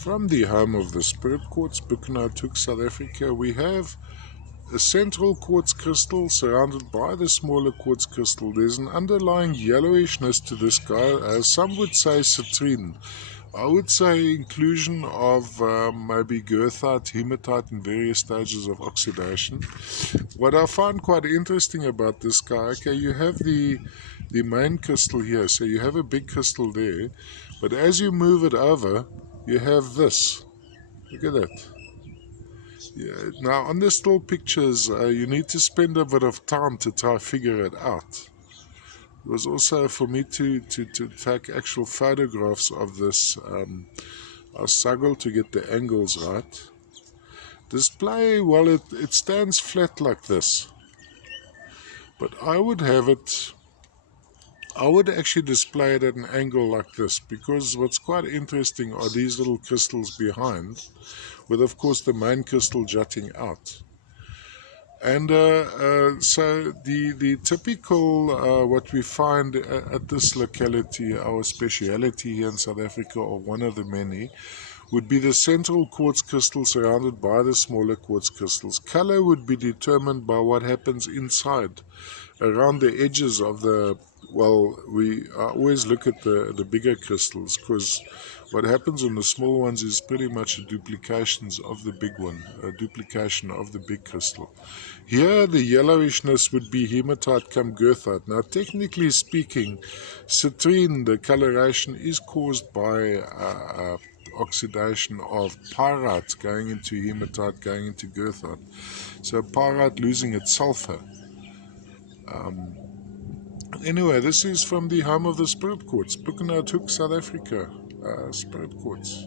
From the home of the Spirit Quartz, Hoek, South Africa, we have a central quartz crystal surrounded by the smaller quartz crystal. There's an underlying yellowishness to this guy. Some would say citrine. I would say inclusion of maybe goethite, hematite in various stages of oxidation. What I find quite interesting about this guy, okay, you have the main crystal here, so you have a big crystal there, but as you move it over, you have this. Look at that. Yeah. Now on the still pictures, you need to spend a bit of time to try to figure it out. It was also for me to take actual photographs of this. I struggled to get the angles right. Display, well, it stands flat like this, but I would actually display it at an angle like this, because what's quite interesting are these little crystals behind, with of course the main crystal jutting out. And so the typical, what we find at this locality, our speciality here in South Africa, or one of the many, would be the central quartz crystal surrounded by the smaller quartz crystals. Color would be determined by what happens inside, around the edges of the, well, I always look at the bigger crystals, because what happens on the small ones is pretty much a duplication of the big one, a duplication of the big crystal. Here the yellowishness would be hematite come goethite. Now technically speaking, citrine, the coloration, is caused by oxidation of pyrite going into hematite, going into goethite. So pyrite losing its sulfur. Anyway, this is from the home of the Spirit Quartz, Hoek, South Africa. Spirit Quartz.